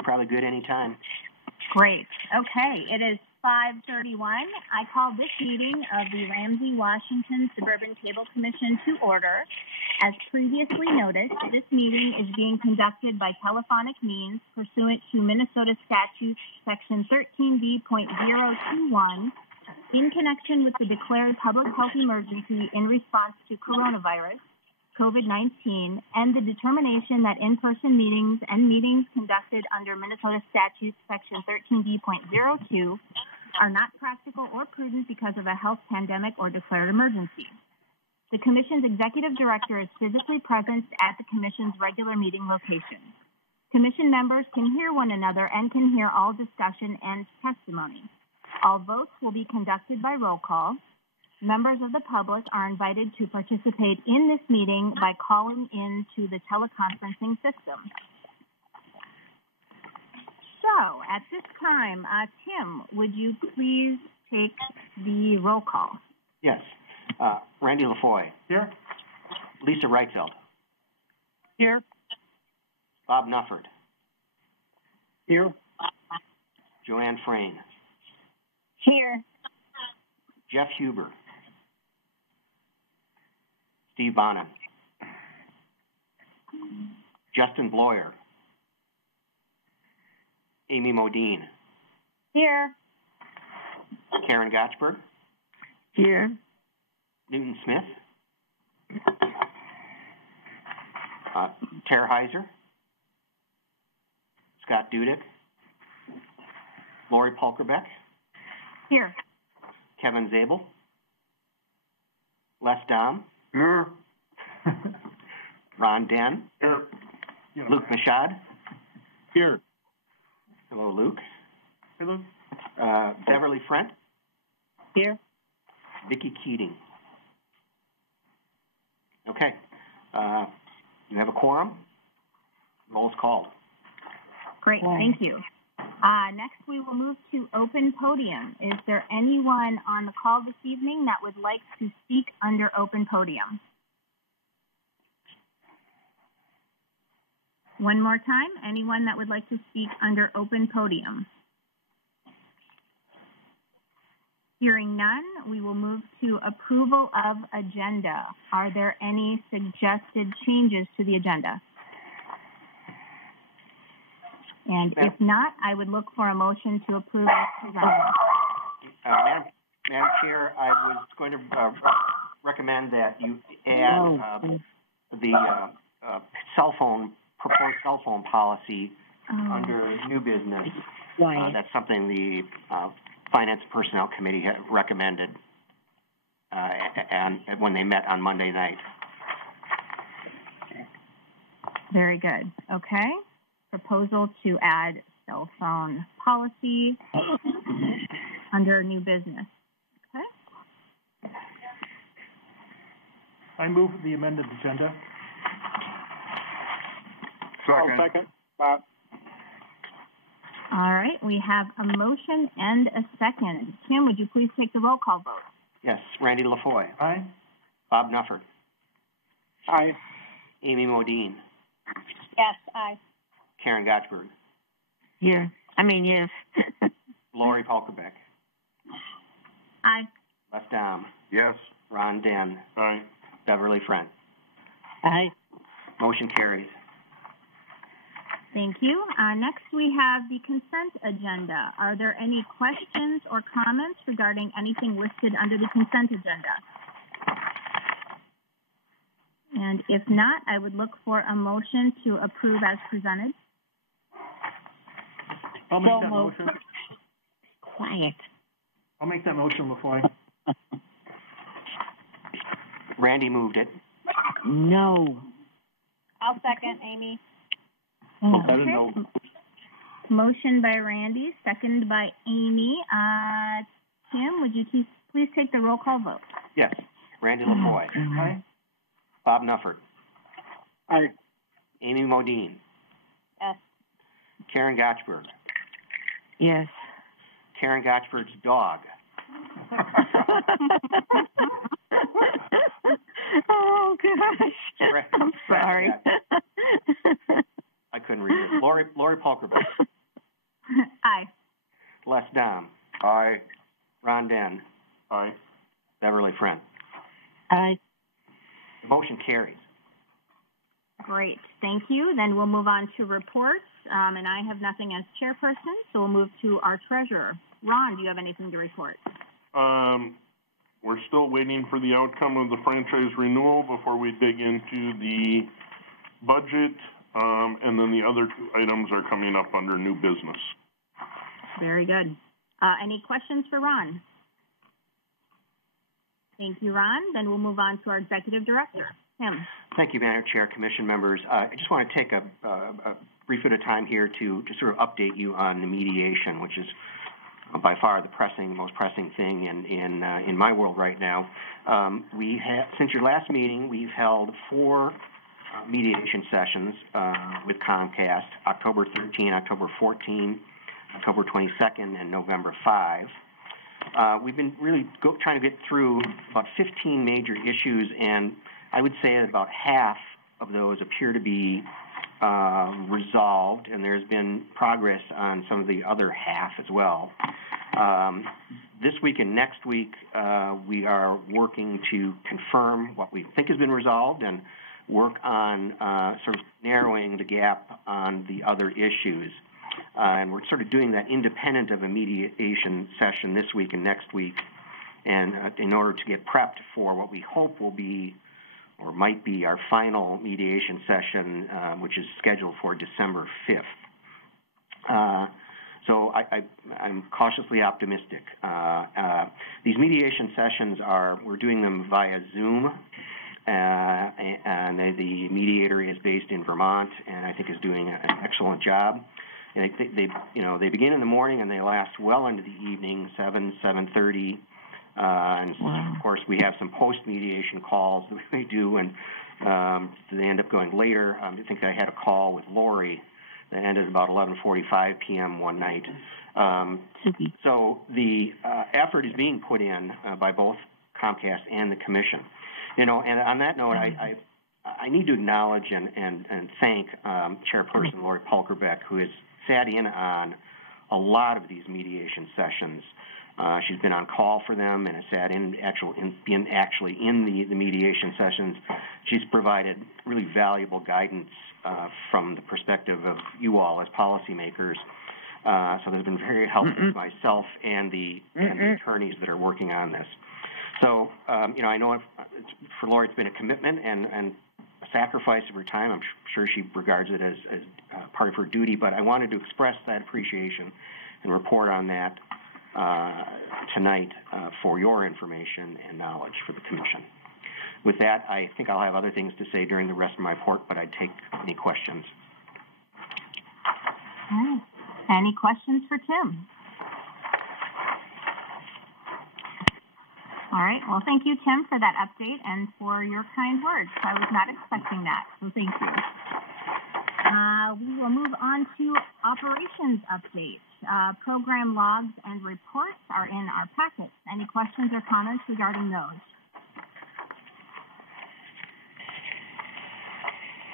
you're probably good anytime. Great. Okay, it is 5:31. I call this meeting of the Ramsey, Washington Suburban Cable Commission to order. As previously noticed, this meeting is being conducted by telephonic means pursuant to Minnesota Statute Section 13B.021 in connection with the declared public health emergency in response to coronavirus, COVID-19, and the determination that in-person meetings and meetings conducted under Minnesota Statute Section 13B.02 are not practical or prudent because of a health pandemic or declared emergency. The Commission's Executive Director is physically present at the Commission's regular meeting location. Commission members can hear one another and can hear all discussion and testimony. All votes will be conducted by roll call. Members of the public are invited to participate in this meeting by calling in to the teleconferencing system. So, at this time, Tim, would you please take the roll call? Yes. Randy LaFoy. Here. Lisa Reichfeld. Here. Bob Nufford. Here. Joanne Frayne. Here. Jeff Huber. Steve Bonin. Justin Bloyer. Amy Modine. Here. Karen Gotchberg. Here. Newton Smith. Tara Heiser. Scott Dudek. Lori Polkerbeck. Here. Kevin Zabel. Les Dom. Here. Ron Den. Here. Luke Machad. Here. Hello, Luke. Hello. Beverly Frent. Here. Vicki Keating. Okay. You have a quorum. Roll's called. Great, thank you. Next, we will move to open podium. Is there anyone on the call this evening that would like to speak under open podium? One more time, anyone that would like to speak under open podium? Hearing none, we will move to approval of agenda. Are there any suggested changes to the agenda? And if not, I would look for a motion to approve as presented. Madam Chair, I was going to recommend that you add the proposed cell phone policy under new business. That's something the Finance and Personnel Committee had recommended and when they met on Monday night. Very good. Okay. Proposal to add cell phone policy under new business. Okay. I move the amended agenda. Second. All right, we have a motion and a second. Tim, would you please take the roll call vote? Yes. Randy LaFoy. Aye. Bob Nufford. Aye. Amy Modine. Yes, aye. Karen Gotchberg. Yes. Lori Polkerbeck. Aye. Les Dom. Yes. Ron Den. Aye. Beverly Frent. Aye. Motion carries. Thank you. Next, we have the consent agenda. Are there any questions or comments regarding anything listed under the consent agenda? And if not, I would look for a motion to approve as presented. I'll make that motion. Quiet. I'll make that motion, LaFoy. Randy moved it. No. I'll second, Amy. I didn't know. Motion by Randy, second by Amy. Tim, would you please take the roll call vote? Yes. Randy LaFoy. Aye. Bob Nufford. Aye. Amy Modine. Yes. Karen Gotchberg. Yes. Karen Gotchberg's dog. Oh, gosh. I'm sorry. couldn't read it. Lori Polkerbeck. Aye. Les Dom. Aye. Ron Den. Aye. Beverly Friend. Aye. Motion carries. Great, thank you. Then we'll move on to reports, and I have nothing as chairperson, so we'll move to our treasurer. Ron, do you have anything to report? We're still waiting for the outcome of the franchise renewal before we dig into the budget, and then the other two items are coming up under new business. Very good. Any questions for Ron? Thank you, Ron. Then we'll move on to our executive director, Tim. Thank you, Madam Chair, Commission members. I just want to take a brief bit of time here to sort of update you on the mediation, which is by far the most pressing thing in my world right now. Since your last meeting, we've held 4 mediation sessions with Comcast: October 13, October 14, October 22nd, and November 5. We've been really trying to get through about 15 major issues, and I would say that about half of those appear to be resolved, and there's been progress on some of the other half as well. This week and next week, we are working to confirm what we think has been resolved and work on sort of narrowing the gap on the other issues. And we're sort of doing that independent of a mediation session this week and next week, and in order to get prepped for what we hope will be or might be our final mediation session, which is scheduled for December 5th. So I'm cautiously optimistic. These mediation sessions we're doing them via Zoom, and the mediator is based in Vermont, and I think is doing an excellent job. And they begin in the morning and they last well into the evening, 7:30. And wow. Of course, we have some post-mediation calls that we do, and they end up going later. I think I had a call with Lori that ended about 11:45 p.m. one night. So the effort is being put in by both Comcast and the Commission. And on that note, I need to acknowledge and thank Chairperson Lori Polkerbeck, who has sat in on a lot of these mediation sessions. She's been on call for them and has sat in the mediation sessions. She's provided really valuable guidance from the perspective of you all as policymakers. So there's been very helpful to myself and the attorneys that are working on this. So, I know for Lori it's been a commitment and a sacrifice of her time. I'm sure she regards it as part of her duty, but I wanted to express that appreciation and report on that tonight for your information and knowledge for the Commission. With that, I think I'll have other things to say during the rest of my report, but I'd take any questions. All right. Any questions for Tim? All right. Well, thank you, Tim, for that update and for your kind words. I was not expecting that, so thank you. We will move on to operations updates. Program logs and reports are in our packets. Any questions or comments regarding those?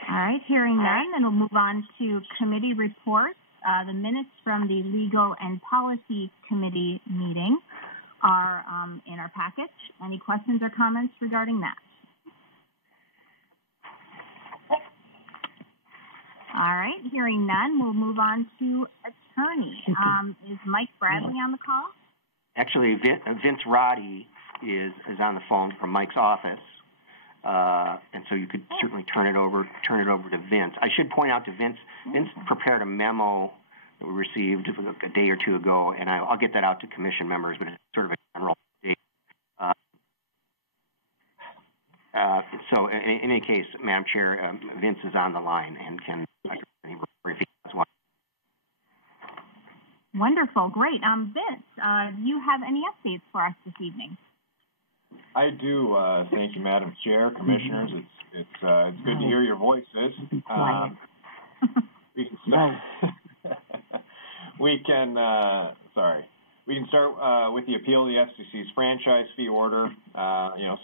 All right, hearing none, then we'll move on to committee reports. The minutes from the Legal and Policy Committee meeting are in our package. Any questions or comments regarding that? All right, hearing none, we'll move on to attorney. Is Mike Bradley on the call? Actually, Vince Roddy is on the phone from Mike's office, and so you could certainly turn it over to Vince. I should point out to Vince prepared a memo that we received a day or two ago, and I'll get that out to Commission members, but it's sort of a general update. So in any case, Madam Chair, Vince is on the line and can if he has one. Wonderful, great. Vince, do you have any updates for us this evening? I do. Thank you, Madam Chair, Commissioners. It's good to hear your voices. We can start with the appeal of the FCC's franchise fee order.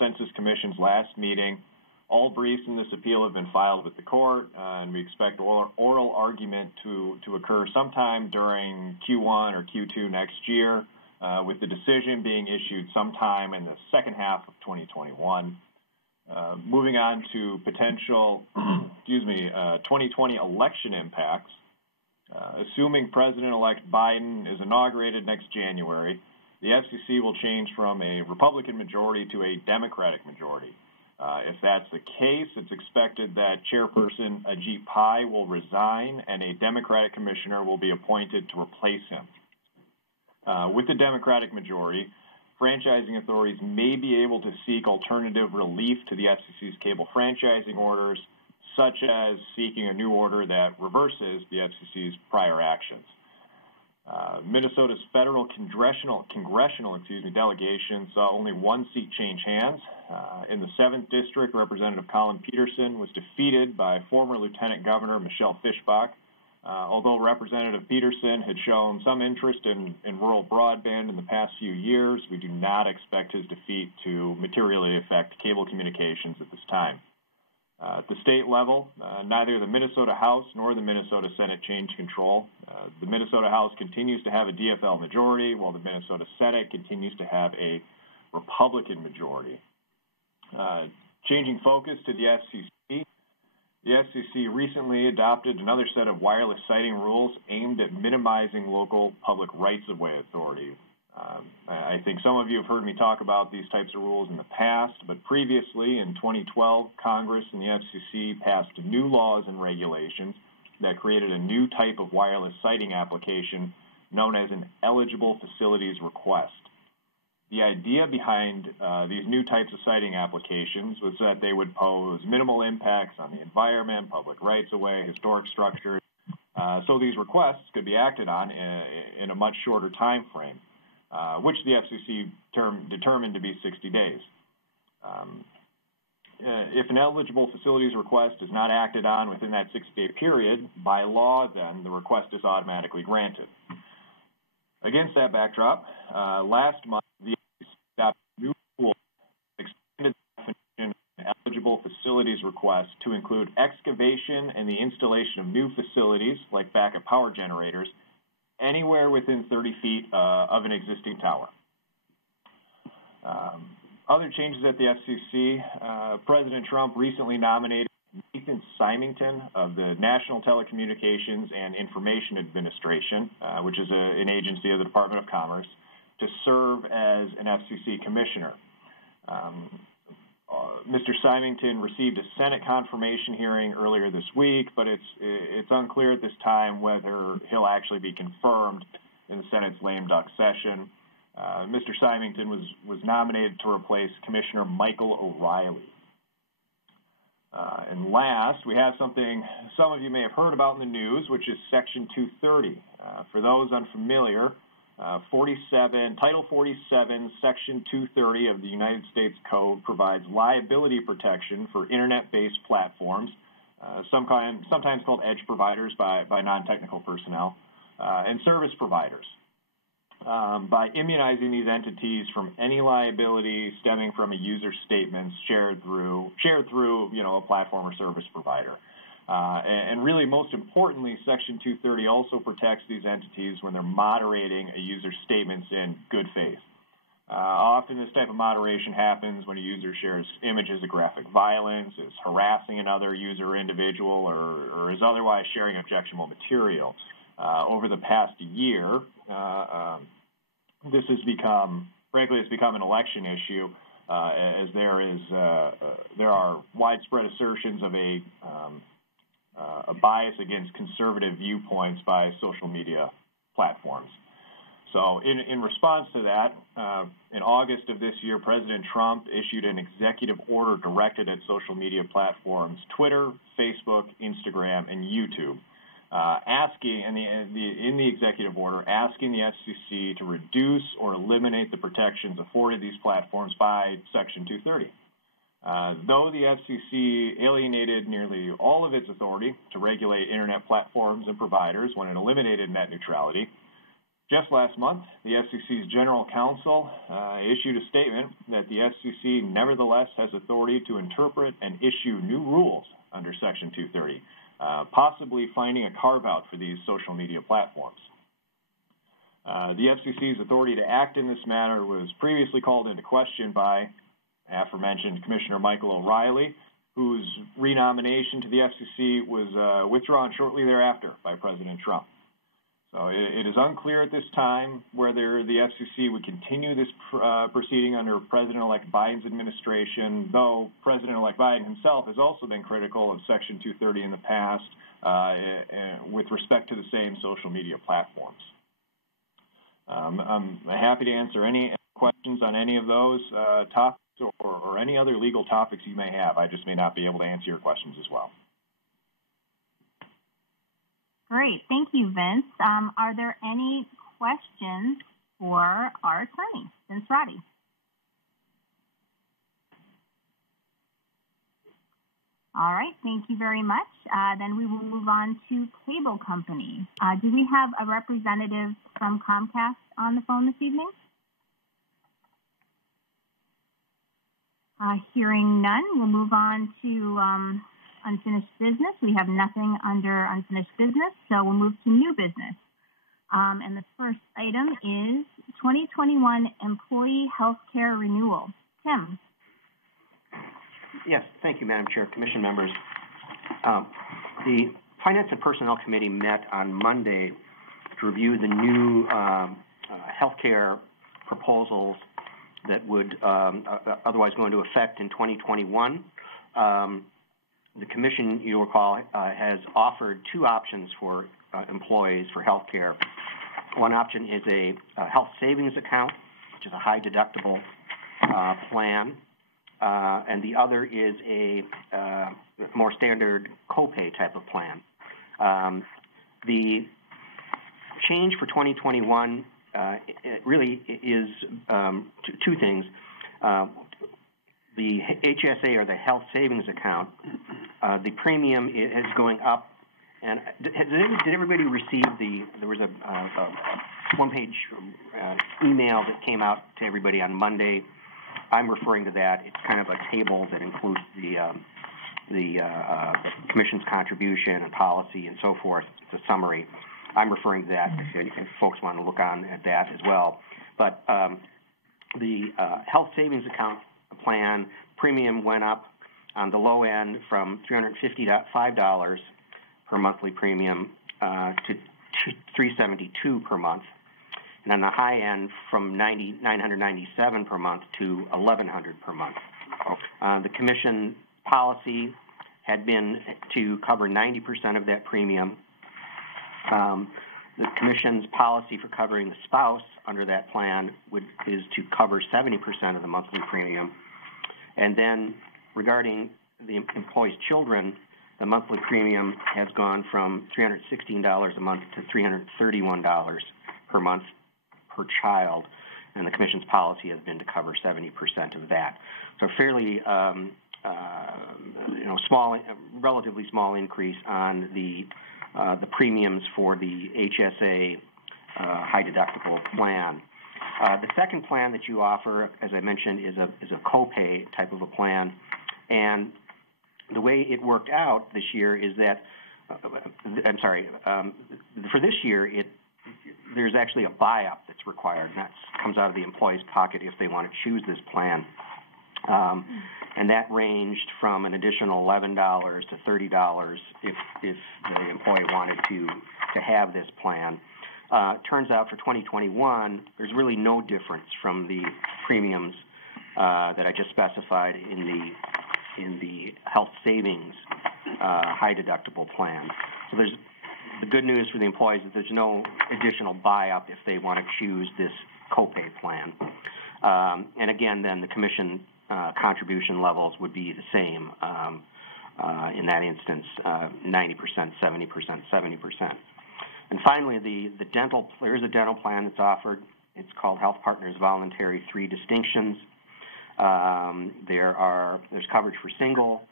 Since this Commission's last meeting, All briefs in this appeal have been filed with the court, and we expect oral argument to occur sometime during Q1 or Q2 next year, with the decision being issued sometime in the second half of 2021. Moving on to potential, 2020 election impacts. Assuming President-elect Biden is inaugurated next January, the FCC will change from a Republican majority to a Democratic majority. If that's the case, it's expected that Chairperson Ajit Pai will resign and a Democratic commissioner will be appointed to replace him. With the Democratic majority, franchising authorities may be able to seek alternative relief to the FCC's cable franchising orders, such as seeking a new order that reverses the FCC's prior actions. Minnesota's federal congressional delegation saw only one seat change hands. In the 7th District, Representative Colin Peterson was defeated by former Lieutenant Governor Michelle Fischbach. Although Representative Peterson had shown some interest in rural broadband in the past few years, we do not expect his defeat to materially affect cable communications at this time. At the state level, neither the Minnesota House nor the Minnesota Senate changed control. The Minnesota House continues to have a DFL majority, while the Minnesota Senate continues to have a Republican majority. Changing focus to the FCC, the FCC recently adopted another set of wireless siting rules aimed at minimizing local public rights-of-way authority. I think some of you have heard me talk about these types of rules in the past, but previously, in 2012, Congress and the FCC passed new laws and regulations that created a new type of wireless siting application known as an eligible facilities request. The idea behind these new types of siting applications was that they would pose minimal impacts on the environment, public rights-of-way, historic structures, so these requests could be acted on in a much shorter time frame, which the FCC determined to be 60 days. If an eligible facilities request is not acted on within that 60-day period, by law, then the request is automatically granted. Against that backdrop, last month, the FCC adopted a new rule that expanded the definition of an eligible facilities request to include excavation and the installation of new facilities, like backup power generators, anywhere within 30 feet of an existing tower. Other changes at the FCC, President Trump recently nominated Nathan Symington of the National Telecommunications and Information Administration, which is an agency of the Department of Commerce, to serve as an FCC commissioner. Mr. Symington received a Senate confirmation hearing earlier this week, but it's unclear at this time whether he'll actually be confirmed in the Senate's lame duck session. Mr. Symington was nominated to replace Commissioner Michael O'Reilly. And last, we have something some of you may have heard about in the news, which is Section 230. For those unfamiliar, Title 47, Section 230 of the United States Code provides liability protection for Internet-based platforms, sometimes called edge providers by non-technical personnel, and service providers, by immunizing these entities from any liability stemming from a user's statements shared through a platform or service provider. And really, most importantly, Section 230 also protects these entities when they're moderating a user's statements in good faith. Often this type of moderation happens when a user shares images of graphic violence, is harassing another user or individual, or is otherwise sharing objectionable material. Over the past year, this has become, frankly, it's become an election issue, as there are widespread assertions of a bias against conservative viewpoints by social media platforms. So in response to that, in August of this year, President Trump issued an executive order directed at social media platforms, Twitter, Facebook, Instagram, and YouTube, in the executive order, asking the FCC to reduce or eliminate the protections afforded these platforms by Section 230. Though the FCC alienated nearly all of its authority to regulate Internet platforms and providers when it eliminated net neutrality, Just last month, the FCC's General Counsel issued a statement that the FCC nevertheless has authority to interpret and issue new rules under Section 230, possibly finding a carve-out for these social media platforms. The FCC's authority to act in this matter was previously called into question by aforementioned Commissioner Michael O'Reilly, whose renomination to the FCC was withdrawn shortly thereafter by President Trump. So it is unclear at this time whether the FCC would continue this proceeding under President-elect Biden's administration, though President-elect Biden himself has also been critical of Section 230 in the past with respect to the same social media platforms. I'm happy to answer any questions on any of those topics or any other legal topics you may have. I just may not be able to answer your questions as well. Great. Thank you, Vince. Are there any questions for our attorney, Vince Roddy? All right. Thank you very much. Then we will move on to cable company. Do we have a representative from Comcast on the phone this evening? Hearing none, we'll move on to unfinished business. We have nothing under unfinished business, so we'll move to new business. And the first item is 2021 employee health care renewal. Tim. Yes, thank you, Madam Chair, Commission members. The Finance and Personnel Committee met on Monday to review the new healthcare proposals that would otherwise go into effect in 2021. The Commission, you'll recall, has offered two options for employees for health care. One option is a health savings account, which is a high deductible plan, and the other is a more standard copay type of plan. The change for 2021 it really is two things. The HSA, or the health savings account, the premium is going up. And did everybody receive there was a one-page email that came out to everybody on Monday. I'm referring to that. It's kind of a table that includes the Commission's contribution and policy and so forth. It's a summary. I'm referring to that if folks want to look on at that as well. But the health savings account plan premium went up on the low end from $355 per monthly premium to $372 per month, and on the high end from $997 per month to $1,100 per month. The Commission policy had been to cover 90% of that premium. The Commission's policy for covering the spouse under that plan is to cover 70% of the monthly premium. And then regarding the employee's children, the monthly premium has gone from $316 a month to $331 per month per child, and the Commission's policy has been to cover 70% of that. So fairly, small, relatively small increase on the premiums for the HSA high deductible plan. The second plan that you offer, as I mentioned, is a copay type of a plan, and the way it worked out this year is that, for this year, there's actually a buy-up that's required, and that comes out of the employee's pocket if they want to choose this plan. And that ranged from an additional $11 to $30 if the employee wanted to have this plan. Turns out for 2021, there's really no difference from the premiums that I just specified in the health savings high deductible plan. So the good news for the employees is there's no additional buy-up if they want to choose this copay plan. And again, then the Commission contribution levels would be the same in that instance, 90%, 70%, 70%. And finally, there is a dental plan that's offered. It's called Health Partners Voluntary 3 Distinctions. There's coverage for single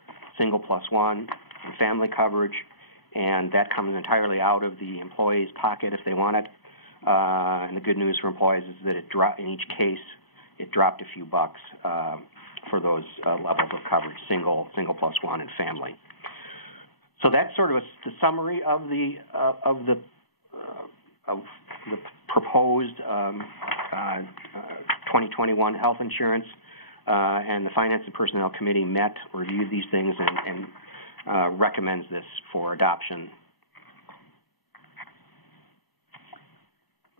plus one, and family coverage, and that comes entirely out of the employee's pocket if they want it. And the good news for employees is that in each case, it dropped a few bucks for those levels of coverage, single plus one, and family. So that's sort of the summary of the proposed 2021 health insurance. And the Finance and Personnel Committee reviewed these things, and recommends this for adoption.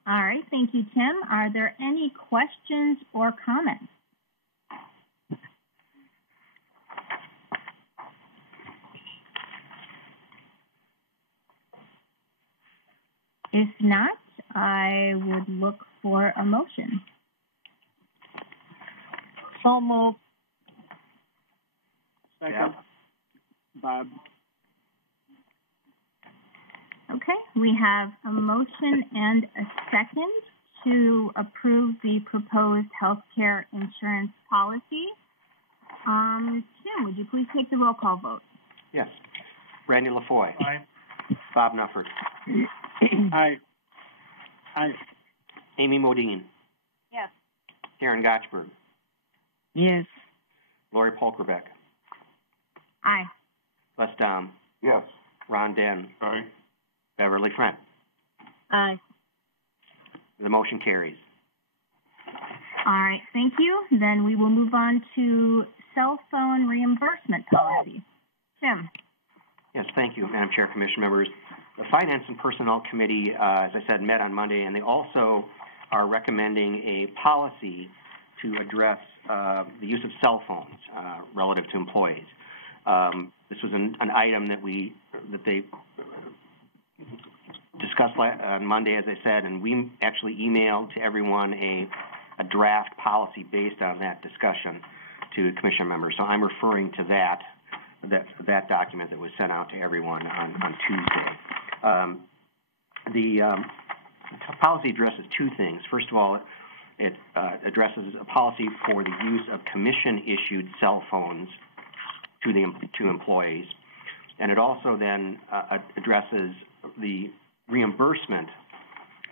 All right, thank you, Tim. Are there any questions or comments? If not, I would look for a motion. So moved. Second. Yeah. Bob. Okay, we have a motion and a second to approve the proposed healthcare insurance policy. Tim, would you please take the roll call vote? Yes. Randy LaFoy. Aye. Bob Nufford. Aye. Aye. Amy Modine. Yes. Karen Gotchberg. Yes. Lori Polkerbeck. Aye. Les Dom. Yes. Ron Den. Aye. Beverly Friend. Aye. The motion carries. All right, thank you. Then we will move on to cell phone reimbursement policy. Tim. Yes, thank you, Madam Chair, Commission members. The Finance and Personnel Committee, as I said, met on Monday, and they also are recommending a policy to address the use of cell phones relative to employees. This was an item that they discussed on Monday, as I said, and we actually emailed to everyone a draft policy based on that discussion to Commission members. So I'm referring to that document that was sent out to everyone on Tuesday. The policy addresses two things. First of all, it addresses a policy for the use of commission-issued cell phones to employees, and it also then addresses the reimbursement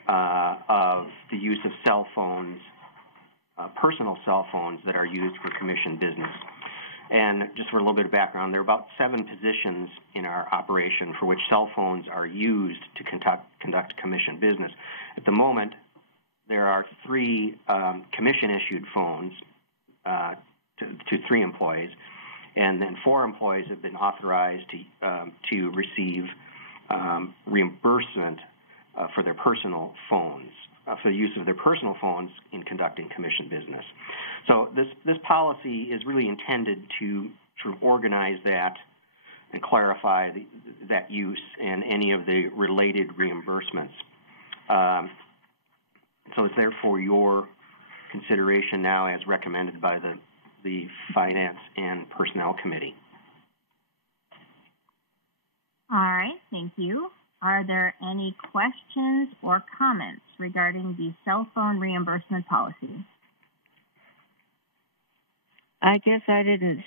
of the use of cell phones, personal cell phones that are used for commission business. And just for a little bit of background, there are about 7 positions in our operation for which cell phones are used to conduct commission business. At the moment, there are 3 commission-issued phones to 3 employees, and then 4 employees have been authorized to receive reimbursement for their personal phones, for the use of their personal phones in conducting commission business. So this policy is really intended to sort of organize that and clarify that use and any of the related reimbursements. So it's there for your consideration now as recommended by the Finance and Personnel Committee. All right, thank you. Are there any questions or comments regarding the cell phone reimbursement policy? I guess I didn't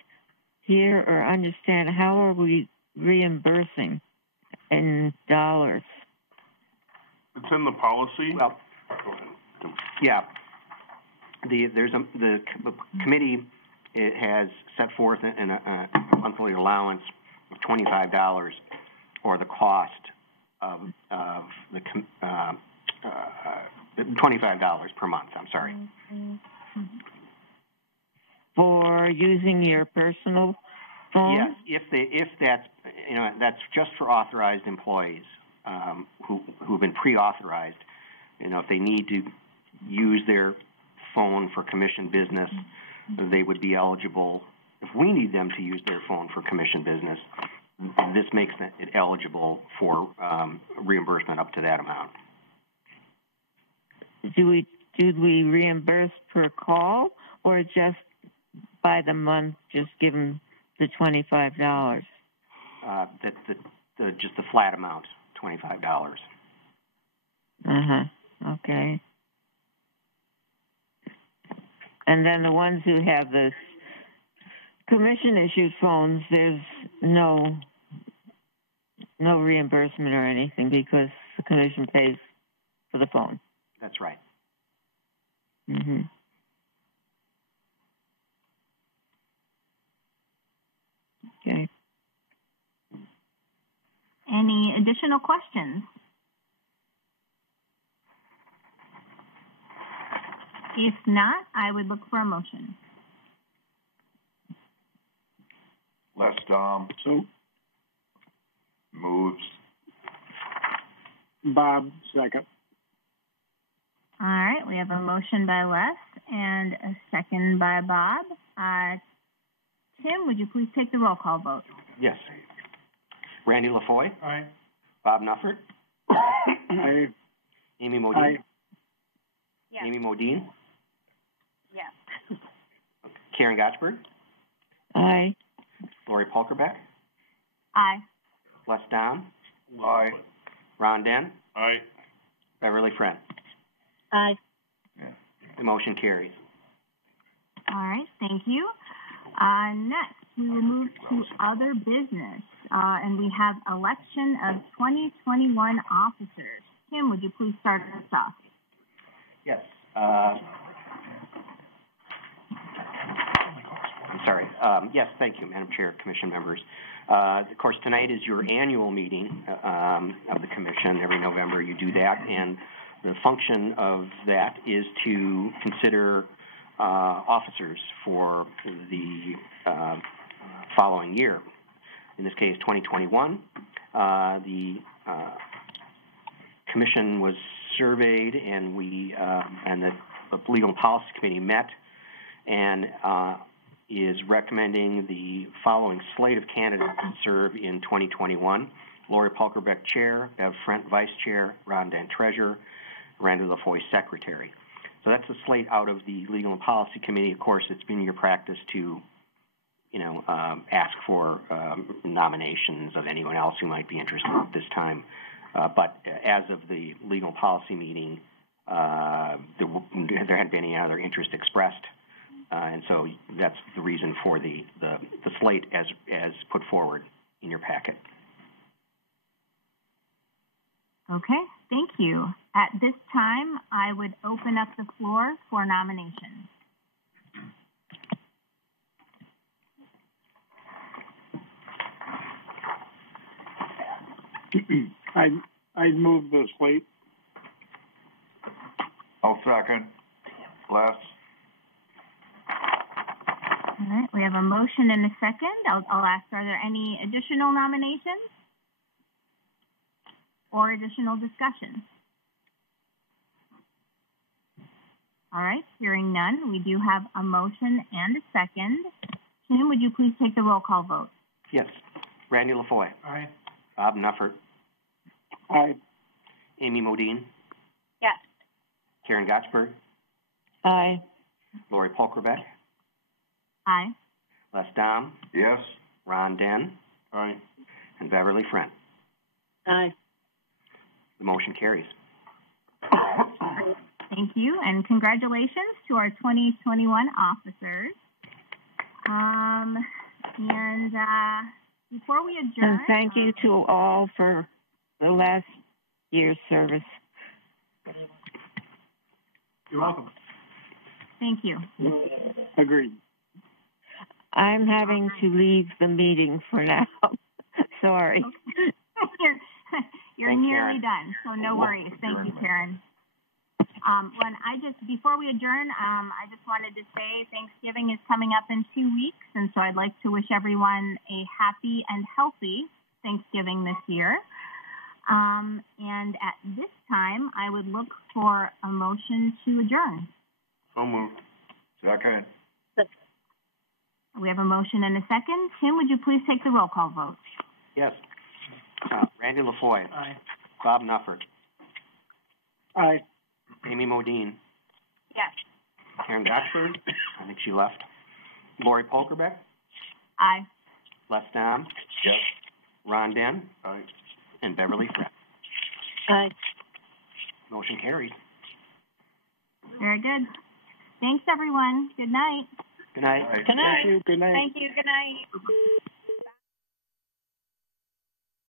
hear or understand. How are we reimbursing in dollars? It's in the policy. Well, yeah. The committee has set forth a monthly allowance of $25 for the cost of the $25 per month. I'm sorry. For using your personal phone? Yes, if that's just for authorized employees who've been pre-authorized. If they need to use their phone for commission business, they would be eligible. If we need them to use their phone for commission business, this makes it eligible for reimbursement up to that amount. Do we reimburse per call or just by the month? Just give them the $25. Just the flat amount, $25. Okay. And then the ones who have the commission-issued phones, there's no reimbursement or anything because the commission pays for the phone. That's right. Mm-hmm. Okay. Any additional questions? If not, I would look for a motion. Les Dom So, moves. Bob, second. All right, we have a motion by Les and a second by Bob. Tim, would you please take the roll call vote? Yes. Randy LaFoy, Aye. Bob Nuffert, Aye. Amy Modine. Aye. Yes. Amy Modine, Yes. Karen Gotchberg, Aye. Lori Polkerbeck, Aye. Les Dom, Aye. Ron Den, Aye. Beverly Friend. Aye. The motion carries. All right, thank you. Next, we will move to other business, and we have election of 2021 officers. Tim, would you please start us off? Yes. I'm sorry. Yes, thank you, Madam Chair, Commission members. Of course, tonight is your annual meeting of the Commission. Every November you do that, and the function of that is to consider officers for the following year. In this case, 2021. The Commission was surveyed, and the Legal and Policy Committee met and is recommending the following slate of candidates to serve in 2021. Lori Polkerbeck, Chair, Bev Frent, Vice Chair, Ron Dan, Treasurer, Randy LaFoy, Secretary. So that's a slate out of the Legal and Policy Committee. Of course, it's been your practice to, ask for nominations of anyone else who might be interested at this time. But as of the Legal and Policy meeting, there hadn't been any other interest expressed. And so that's the reason for the slate as put forward in your packet. Okay, thank you. At this time, I would open up the floor for nominations. I'd move the slate. I'll second. Les. All right, we have a motion and a second. I'll ask, are there any additional nominations or additional discussion? All right, hearing none, we do have a motion and a second. Tim, would you please take the roll call vote? Yes. Randy LaFoy. Aye. Bob Nuffert. Aye. Amy Modine. Yes. Karen Gotchberg. Aye. Lori Polkerbeck. Aye. Les Dom. Yes. Ron Den. Aye. And Beverly Friend. Aye. The motion carries. Thank you, and congratulations to our 2021 officers. Before we adjourn... And thank you to all for the last year's service. You're welcome. Thank you. Agreed. I'm having to leave the meeting for now. Sorry. You're Thanks, nearly Karen. done, so no worries. Thank you, Karen. Before we adjourn, I just wanted to say Thanksgiving is coming up in 2 weeks, and so I'd like to wish everyone a happy and healthy Thanksgiving this year. And at this time, I would look for a motion to adjourn. So moved. Second. We have a motion and a second. Tim, would you please take the roll call vote? Yes. Randy LaFoy. Aye. Bob Nuffert. Aye. Amy Modine. Yes. Karen Gotchberg. I think she left. Lori Polkerbeck. Aye. Les Dom. Yes. Ron Den. Aye. And Beverly Friend. Aye. Motion carries. Very good. Thanks, everyone. Good night. Good night. Aye. Good night. Thank you. Good night. Thank you. Good night.